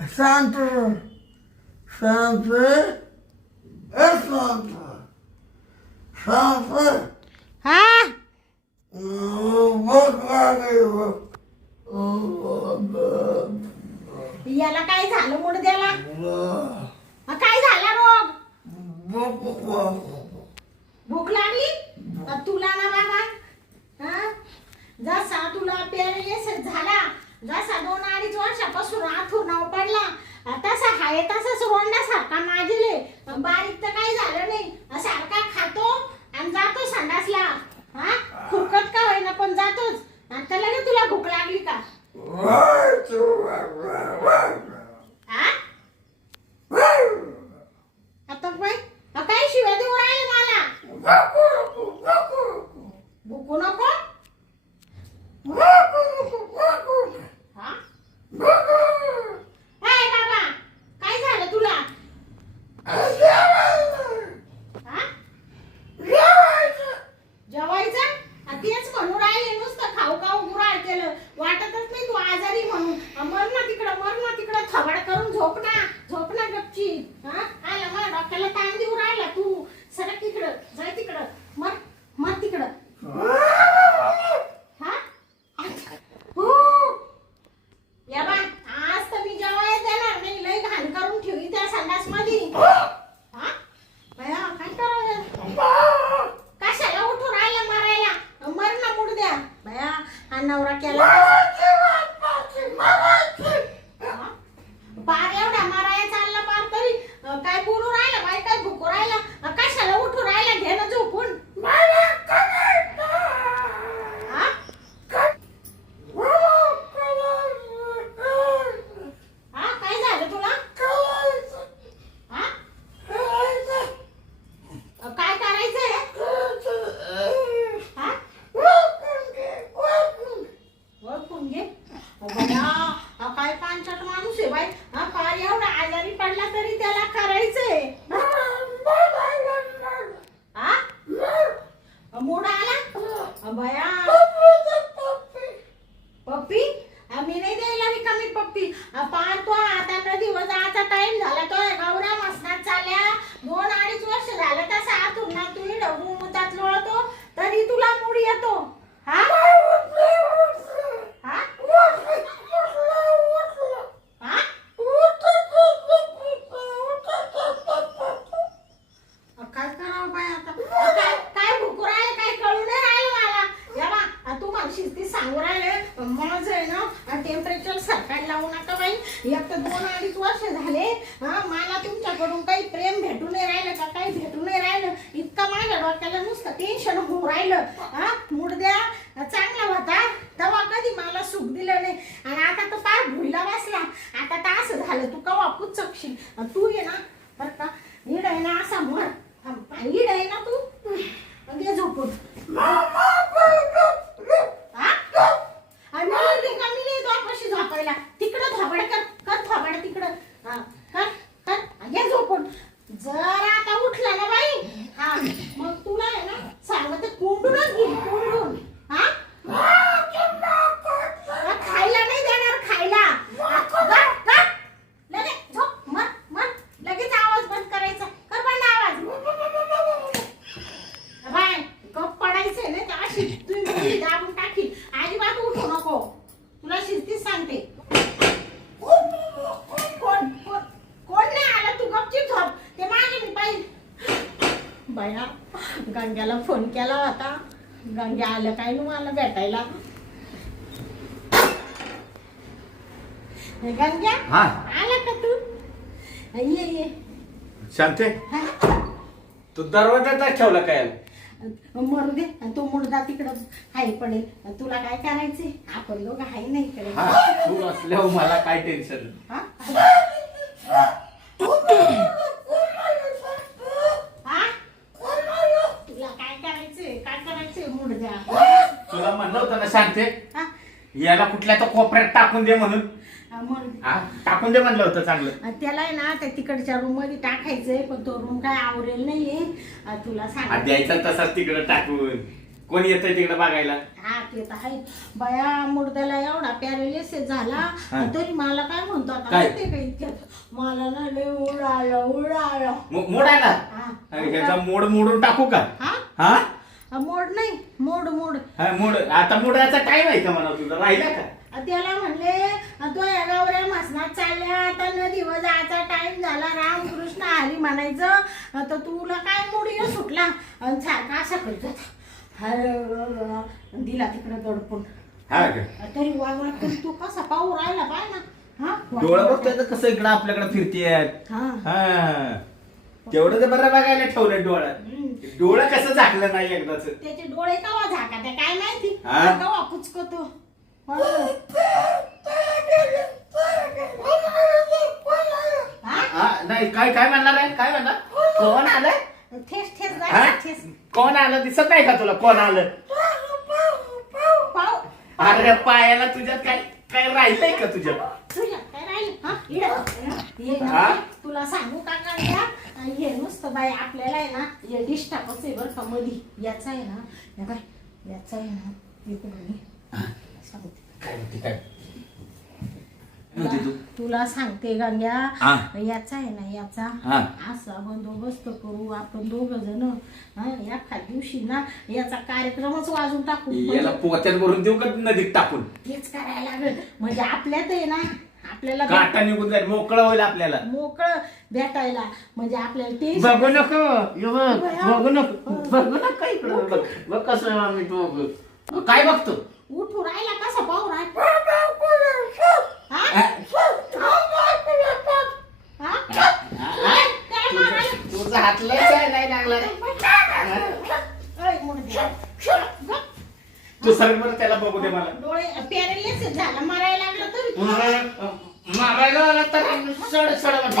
शांत शांत शांत शांत हा याला काय झालं मुडद्याला? काय झाला रोग? भूक लागली तुला ना बाबा? हा जसा तुला पेरेस झाला, जसा 2-2.5 वर्षापासून आथुरनाव पडला, तसा हाय तसाच रोंडासारखा माजले. बारीक तर काही झालं नाही, सारखा खातो आणि जातो संडासला. हा खुरकत का होईना पण जातोच. आता लगे तुला भूक लागली का? हा आता काय शिव्या देऊ राहिले मला? भुकू नको. हा हाय बाबा, काय झालं तुला? हा जेवायचं? तेच म्हणून राहिले, नुसतं खाऊ खाऊ गुराळ केलं. वाटतच नाही तू आजारी म्हणून. मर ना तिकडं थबड करून झोप ना गपची. हा आला मला डॉक्टरला ताण देऊ राहिला तू. सरक तिकडं, जाय तिकडं, मर तिकडं. हा हो या बा, आज तर मी जेवायला देणार नाही. लय घाण करून ठेवी त्या संडास मध्ये. हा बया काय करावं? कशाला उठून राहिला मारायला? मर ना मुडद्या. बया हा नवरा केला पार एवढा माराया चालला पार तरी काय बोलू राहिला बाई? काय भुकू राहिला? कशाला उठून राहिला? घे ना झोपून. हा हा काय झालं तुला? हा काय करायचंय? हा ओळखून घे. बया काय पांचट माणूस आहे बाई. हा पार एवढा आजारी पडला तरी त्याला करायचंय. हा मूड आला बया. पप्पी मी नाही द्यायला रिकामी पप्पी. पार तो आता कधी जायचा टाइम झाला. तो गौऱ्या मसनात चालल्या. 2-2.5 वर्ष झालं तसा आतून ना तू ढगू मुतात लोळतो तरी तुला मूड येतो. हा हा हा काय करावं बाय आता? काय भुकू राहिले? काय कळू नाही राहिलं मला. या बा तू मला शिस्ती सांगू राहिले. माझं आहे ना टेम्परेचर सरकायला लावू नका बाई. एक तर 2-2.5 वर्ष झाले. मला तुमच्याकडून काही प्रेम भेटू नाही राहिलं का? काही भेटू नाही राहिलं. इतका माझ्या डोक्याला नुसतं टेन्शन होऊ राहिलं. मुडद्या चांगला होता तेव्हा कधी मला सुख दिलं नाही आणि आता तर पार भुईला बसला. आता तर असं झालं तू कवा पुचकशील. तू ये ना बरं का, इड आहे ना असा मर. इड आहे ना तू घे झोपून. कमी नाही तो कशी झोपायला. तिकडं थोबड कर थोबड तिकडं. कर घे झोपून. जर आता उठला ना बाई हा मग तुला आहे ना सांगते कोंडूनच घे कोंडून. हा खायला नाही देणार खायला. लगेच झोप मर लगेच आवाज बंद करायचा. कर बंद आवाज. बाय गप पडायचंय ना तर अशी तुम्ही दाबून टाकी. अजिबात उठू नको. तुला शिस्तीच सांगते. कोण नाही आला? तू गपचीप झोप. ते मागे मी पाहिजे. बाया गंग्याला फोन केला होता. गंग्या आलं काय ना मला भेटायला. गंग्या आला का तू? ये शांते तू दरवाजाचा ठेवला काय? मरू दे. तो मुडदा तिकडं हाय पडेल. तुला काय करायचंय? आपण लोक हाय नाही इकडे. तू असल्यावर मला काय टेन्शन. तुला काय करायचंय मुडद्या? तुला म्हणलं होतं ना शांते याला कुठल्या तर कोपऱ्यात टाकून दे म्हणून. टाकून दे म्हणलं होतं चांगलं. त्याला आहे ना त्या तिकडच्या रूम मध्ये टाकायचंय पण तो रूम काय आवरेल नाहीये. तुला सांग द्यायचा तसाच तिकडे टाकून. कोण येतंय तिकडे बघायला? हा ते तर आहे बाया. मुर्द्याला एवढा पॅरालिसिस झाला हा. तरी मला काय म्हणतो आता काय? माहितीये का इतक्यात मला ना लय उडालं. मोडायला हा. ह्याचा मोड मोडून टाकू का? हा हा मोड नाही मोड मोड. हा, मोड आता मोडायचा टाइम आहे का म्हणा तुझा राहिला का? त्याला म्हणले तो या गावऱ्या मसनात चालल्या आता नदीवर जायचा टाइम झाला रामकृष्ण हरी म्हणायचं तर तुला काय मुडी सुटला आणि सारखा असा करतो दिला तिकडे दडपून. हा का? तरी वागला तरी तू कसा पाहू राहिला पाय ना. हा डोळा बघतोय तर कसं इकडं आपल्याकडे फिरतेत. हा हा तेवढं तर बरं बघायला ठेवलंय डोळा. डोळं कसं झाकलं नाही एकदाच. त्याचे डोळे कवा झाका त्या काय माहिती हा? कवा पुचकतो. नाही काय काय म्हणणार आहे? काय म्हणणार? कोण आलंय? ठेस ठेस हा? जा ठेस. कोण आलं दिसत नाही का तुला? कोण आलं? पाव अरे पायाला तुझ्यात काय काय राहिलंय का तुझ्यात? तुझ्या काय राहील हा ये ना. हा? तुला सांगू का काढल्या हे नुसतं बाई आपल्याला आहे ना हे डिस्टापच आहे बरं का मधी. याचा आहे ना हे बाय याचा आहे ना इकडून सांगते काय म्हणते काय म्हणते तू? तुला सांगते गंग्या हा. याचा आहे ना याचा हा. असा बंदोबस्त करू आपण दोघ जण एखाद दिवशी ना याचा कार्यक्रमच वाजून टाकू. याला पोत्यात भरून देऊ का नदीत टाकून? तेच करायला लागेल म्हणजे आपल्यात आहे ना आपल्याला काटा निघून जाईल मोकळं होईल आपल्याला. मोकळं भेटायला म्हणजे आपल्याला ते बघू नको बघू नको बघू नको इकडं बघ बघ कसं आम्ही तू काय बघतो? उठू राहिला कसा पाहू राहिला. तुझा हात लय नाही लागला. तू सरळ बरं त्याला बघू दे मला. डोळे पॅरालिसिस झाला मारायला लागला तरी मारायला आला तर सड सड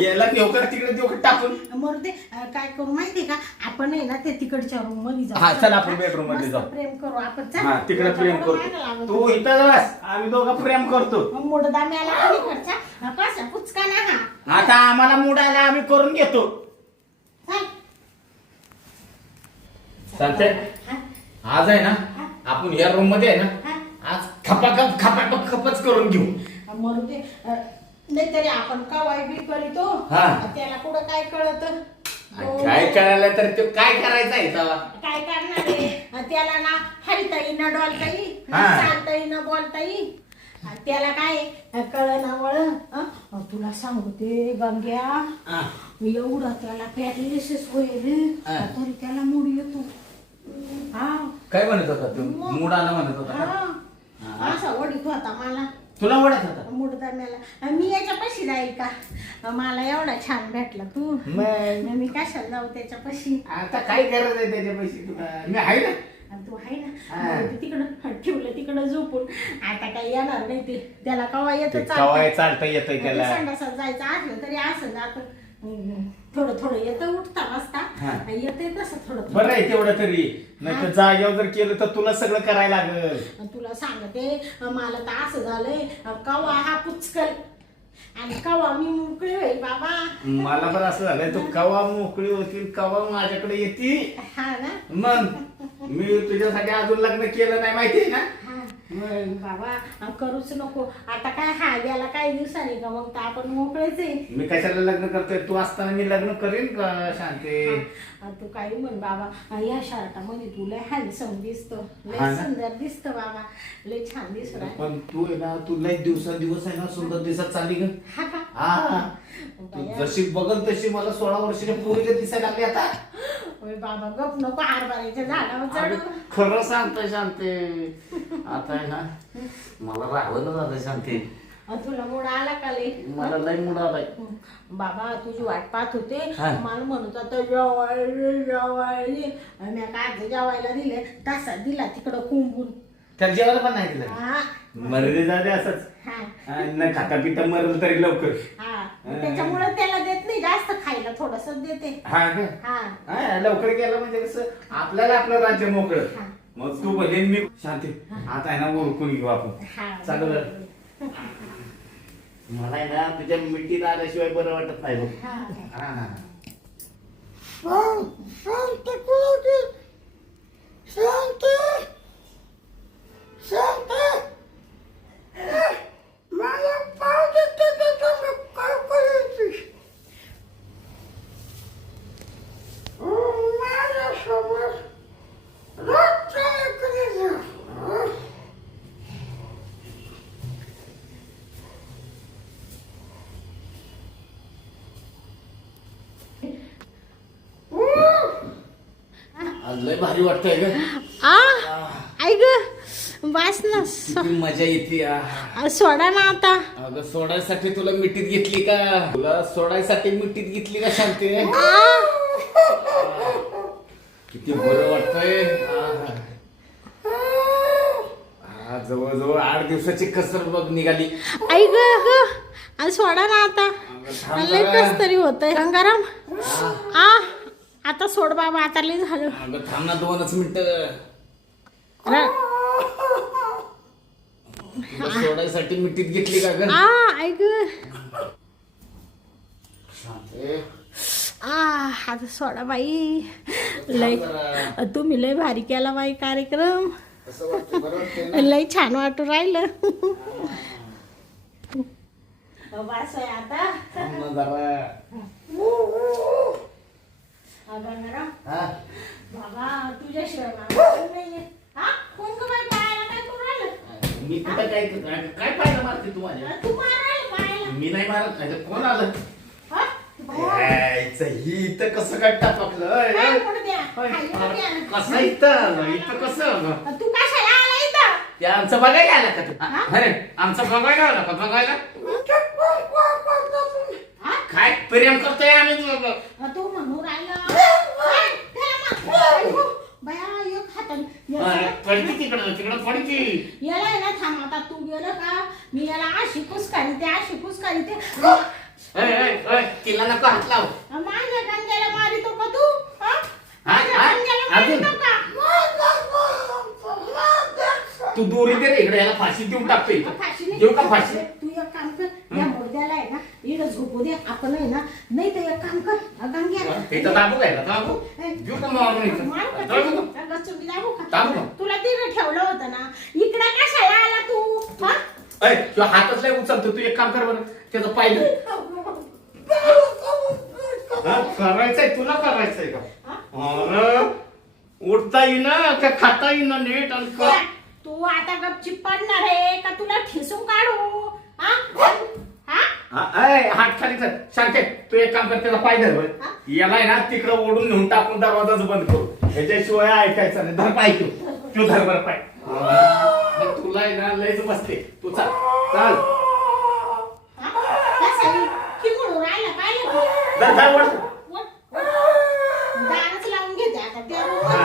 याला नेवकर तिकडे देऊ टाकून. मरते काय करू माहितीये का आपण आहे ना ते तिकडच्या रूम मध्ये जाऊ. हा चल आपण बेडरूम मध्ये मस्त जाऊ. प्रेम करू आपण चल. हा तिकडे प्रेम करतो. तू इथं बस आम्ही दोघं प्रेम करतो. मुडदा मेला अलीकडचा कसा पुचका ना हा. आता आम्हाला मुडायला आम्ही करून घेतो. चल. चालतंय. हा, आज आहे ना आपण या रूम मध्ये आहे ना हा. आज खपाखपच करून घेऊ. मरू दे नाहीतरी आपण कवाई बी करीतो हा. त्याला कुठं काय कळत. काय करायला तर ते काय करायचं आहे तेव्हा? काय करणार आहे त्याला ना हरिता येईना डोलता येई हा. चालता येईना बोलता येई त्याला काय कळ ना वळ. तुला सांगते गंग्या हा. एवढा त्याला पॅरालिसिस होईल हा. तरी त्याला मूड येतो. हा काय म्हणत होता तू? मूड आला म्हणत होता का? हा असा ओढीत होता मला तुला ओढत होता? मुडदाम्याला. मी याच्यापाशी जाईल का मला एवढा छान भेटला तू मग मी कशाला जाऊ त्याच्यापाशी. आता काय गरज आहे त्याच्या पैसे तुला? मी आहे ना. आणि तू आहे हा. ना तिकडं ठेवलं तिकडं झोपून आता काही येणार नाही ते. त्याला कवा ते येतं कवाय चालता येतंय त्याला. संडासात जायचं असलं तरी असं जात थोडं थोडं येतं उठता हा. बसता येते तसं थोडं थोडं. बरं आहे तेवढं तरी. नाही तर जागेवर जर केलं तर तुला सगळं करायला लागल. तुला सांगते मला तर असं झालंय कवा हा पुचकल आणि कवा मी मोकळी होईल बाबा. मला पण असं झालंय तू कवा मोकळी होतील कवा माझ्याकडे येते. हा ना मग मी तुझ्यासाठी अजून लग्न केलं नाही माहितीये ना. हा. मग बाबा करूच नको आता काय हा गेला काही दिवसांनी का मग तर आपण मोकळेच आहे. मी कशाला लग्न करतोय? तू असताना मी लग्न करीन का शांते? तू काही म्हण बाबा या शर्टामध्ये तू लय हँडसम दिसतो हा लय ना? सुंदर दिसत बाबा लय छान दिसत आहे. पण तू आहे ना तू लय दिवस आहे ना सुंदर दिसत चालली ग. हा का हा तू जशी बघल तशी मला 16 वर्षाच्या पोरीला दिसायला लागली आता. ओय बाबा गप नको आरबारीच्या झाडावर अरे, चढू. खरं सांगतोय शांते. आता आहे ना मला राहावं झालं शांते. तुला मूड आला का लय? मला लय मूड आलाय. बाबा तुझी वाट पाहत होते हा. मला म्हणत होता जेवायला मी काय जेवायला दिले तसा दिला तिकडं कुंबून. त्याला जेवायला पण नाही दिलं. हा मर्दी झाले असंच. हा न खाता पिता मरल तरी लवकर. हा त्याच्यामुळे त्याला देत नाही जास्त खायला थोडस देते. हा का? हा हा, लवकर गेलं म्हणजे कसं आपल्याला आपलं राज्य मोकळं. हा. मग तू भले मी शांती आता आहे ना ओळखून घेऊ आपण. हा चांगलं. मला आहे ना तुझ्या मिठीत आल्याशिवाय बरं वाटत नाही बघ. हा हा. शांत कुठे शांत शांत मला पाव देते त्याचं काय करायचं माझ्यासोबत रोज काय करायचं आज लय भारी वाटतंय ग आई ग वास ना किती मजा येते सोडा ना आता. अगं सोडायसाठी तुला मिठीत घेतली का तुला सोडायसाठी मिठीत घेतली का शांती किती बरं वाटतंय जवळजवळ 8 दिवसाची कसर बघ निघाली. आई ग सोडा ना आता. लय कस तरी होतंय गंगाराम. आता सोड बाबा आता लय झालं. अगं थांब ना 2च मिनिटं. सोडायसाठी मिठीत घेतली का ग आई ग आता सोडा बाई. लय तुम्ही लय भारी केला बाई कार्यक्रम. लय छान वाटू राहिलं. बस आहे आता. बाबा तुझ्याशिवाय नाहीये. कोण ग बाई पायाला काय करू राहिलं? मी कुठं काय पाहिलं मारते तू माझ्या तू मारायला पायाला. मी नाही मारत नाही कोण आलं ही इथं कसं काय टाकलं कसं इथं कसं तू कशाला आला इथं? ते आमचं बघायला आला का तू अरे आमचं बघायला आला का बघायला काय प्रेम करतोय आम्ही तू म्हणून राहिला बया एक हाताने पडती तिकडं पडती याला आहे ना थांब आता तू गेलं का मी याला अशी कुसकारी ते अशी कुसकारी ते तिला नको हात लाव माझ्या गंग्याला मारितो का तू? माझ्या हा? गंग्याला अजून? मारितो का? तू दोरी दे रे इकडे याला फाशी देऊन टाकतो इथं. फाशी नाही. देऊ का फाशी तू एक काम कर या मुर्द्याला आहे ना इकडं झोपू दे आपण आहे ना नाही तर एक काम कर गंग्याला इथं दाबू काय दाबू देऊ का मारून इथं मारू का? दाबू का? गच्चून दाबू का? दाबू का? तुला तिकडे ठेवलं होतं ना इकडे कशाला आला तू? हा? तुझ्या हातच लय उचलतो तू एक काम कर बरं त्याचं पाहिलं करायचंय तुला करायचंय का अरे उठता येईना का खाता येईना नीट आणि तू आता गपची पडणार आहे का तुला ठेसून काढू? हात खाली कर शांते तू एक काम कर त्याचा पाय धर बरं याला आहे ना तिकडं ओढून नेऊन टाकून दरवाजाच बंद करू ह्याच्याशिवाय ऐकायचं नाही धर पाय तू धर बरं पाय तुला आहे ना लयच बसते तू चाल चाल दारच लावून घेते आता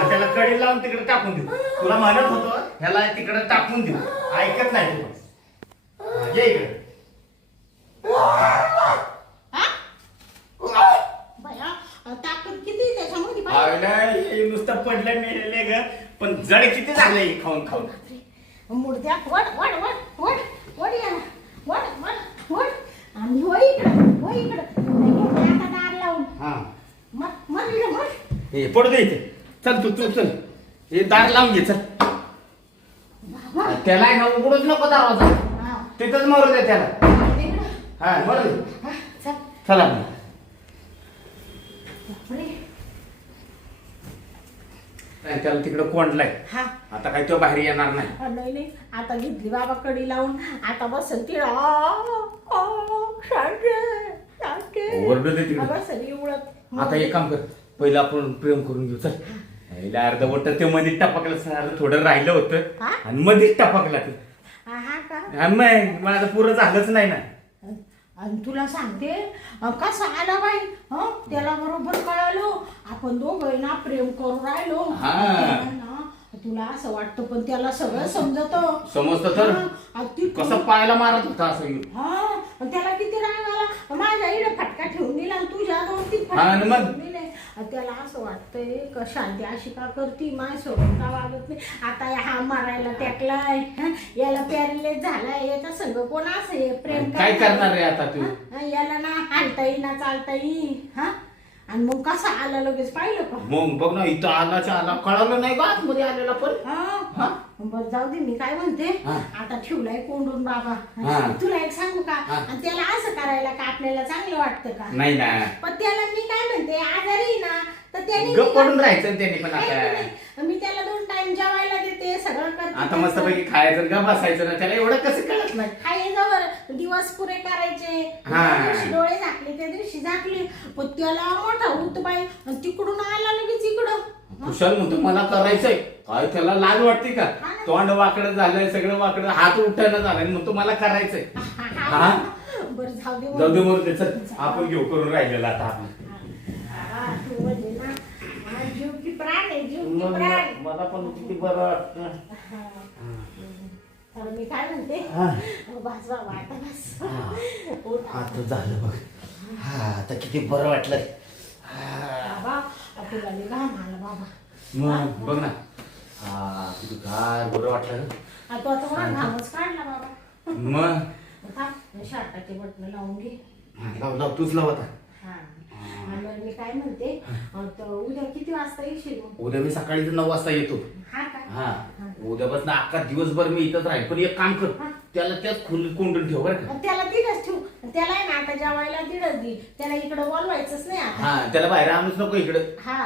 त्याला कडी लावून तिकडे टाकून देऊ तुला म्हणत होतो ह्याला तिकडे टाकून देऊ ऐकत नाही तू ये इकडे ताकद किती त्याच्यामध्ये नुसतं पडलं मेलेले ग पण जड किती झालंय खाऊन खाऊन मुर्द्या वड वड वड वड वड या वड वड वड आणि हो इकडं आता दार लावून मर इकडे मर हे पडू दे इथे चल तू चल हे दार लावून घे चल त्याला आहे ना उघडूच नको दरवाजा तिथंच मारू दे त्याला हा मरू दे चला त्याला तिकडं कोंडलाय आता काय तो बाहेर येणार नाही नाही आता घेतली बाबा कडी लावून आता बसल ती ओरडू दे तिकडे आता एक काम कर पहिलं आपण प्रेम करून घेऊ चल अर्धवट ते मधीच टपकलं थोडं राहिलं होतं आणि मधीच टपकला ते मग माझं पुरं झालंच नाही ना आणि तुला सांगते कसा आला बाई त्याला बरोबर कळालो आपण दोघं ना प्रेम करून राहिलो तुला असं वाटतं पण त्याला सगळं समजतं तर कसं पायाला मारत होता असं त्याला किती राग आला माझ्या इकडे फटका ठेवून दिला आणि तुझ्या 2-3 फटका ठेवून दिले त्याला असं वाटतंय का शांती अशी का करती माझ्यासोबत का वागत नाही आता हा मारायला टाकलाय याला पॅरलेस झालाय याचा संग कोण असे प्रेम काय करणार रे आता तू याला ना हालता येईल ना चालता येईल आणि मग कसा आला लगेच पाहिलं का? मग बघ ना इथं आलाच्या आला कळालं नाही का आतमध्ये आलेला पण. हा. बरं जाऊ दे, मी काय म्हणते, हा. आता ठेवलाय कोंडून बाबा. हा. तुला एक सांगू का? हा. आणि त्याला असं करायला का आपल्याला चांगलं वाटतं का? नाही ना पण त्याला मी काय म्हणते, आजारी ना तर त्याने गप पडून राहायचं त्याने पण आता. मी त्याला 2 टाइम जेवायला देते, सगळं करते. आता मस्त पैकी खायचं का बसायचं ना, त्याला एवढं कसं कळत नाही. खायच्यावर दिवस पुरे करायचे. हा. त्या दिवशी डोळे झाकले, त्या दिवशी झाकले, पण त्याला मोठा होत बाई आणि तिकडून आला लगेच इकडं. कुशाल म्हणतो मला करायचंय काय, त्याला लाज वाटते का? तोंड वाकडं झालंय, सगळं वाकडं, हात उठणं झालंय, म्हणतो मला करायचंय. हा बरं जाऊ दे. जाऊ दे मरू चल, आपण घेऊ करून राहिलेला आता आपण. तू म्हणजे ना जीव की प्राण आहे, जीव की प्राण. मला पण किती बरं वाटतं. तर मी काय म्हणते, बस बाबा आता बस. आता झालं बघ. हा आता किती बरं वाटलं. बाबा तुला लई घाम आला बाबा. मग बघ ना, हा किती गार बरं वाटलं. तू आता मला घामच काढला बाबा. मग शर्टाचे बटन लावून घे. लाव लाव तूच लाव आता. आणि मी काय म्हणते, तर उद्या किती वाजता येशील? उद्या मी सकाळी 9 वाजता येतो. हा का? हा उद्यापासून अख्खा दिवसभर मी इथंच राहील, पण एक काम कर, त्याला त्याच खोलीत कोंडून ठेव बरं का. त्याला तिथंच ठेवू. त्याला आहे ना आता जेवायला तिथंच दे. त्याला इकडं बोलवायचंच नाही आता. हा त्याला बाहेर आणूच नको इकडं. हा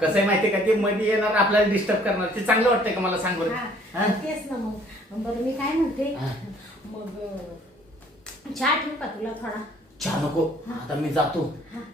कसं आहे माहितीये का, ते मध्ये येणार आपल्याला डिस्टर्ब करणार, ते चांगलं वाटतंय का मला सांग बरं. हा, तेच ना. मग बरं मी काय म्हणते, मग चहा ठेवू का तुला थोडा? चहा नको, आता मी जातो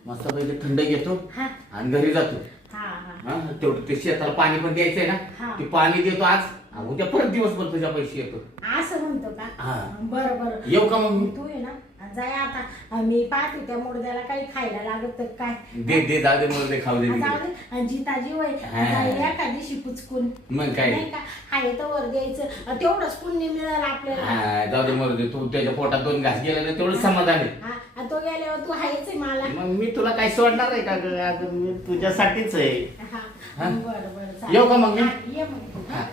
मस्त पैकी थंड घेतो हा आणि घरी जातो. हा हा हा तेवढं ते शेताला पाणी पण द्यायचंय ना, ते पाणी देतो आज, उद्या परत दिवसभर तुझ्या पैसे येतो. असं म्हणतो का? हा. बरं बरं. येऊ का मग मी? तू आहे ना जाय आता. मी पाहते त्या मुडद्याला काही खायला लागत तर काय. दे जाऊ दे मुळे खाऊ दे. जाऊ दे. आणि जिताजी वय एका दिवशी पुचकून मग काय नाही का, हाय तर वर द्यायचं, तेवढंच पुण्य मिळेल आपल्याला. जाऊ दे मरू दे, तू त्याच्या पोटात 2 घास गेले ना तेवढं समाधान आहे. हा तो गेल्यावर तू हायच आहे मला. मग मी तुला काय सोडणार आहे का ग? मी तुझ्यासाठीच आहे. हा बरं बरं येऊ का मग मी? ये मग.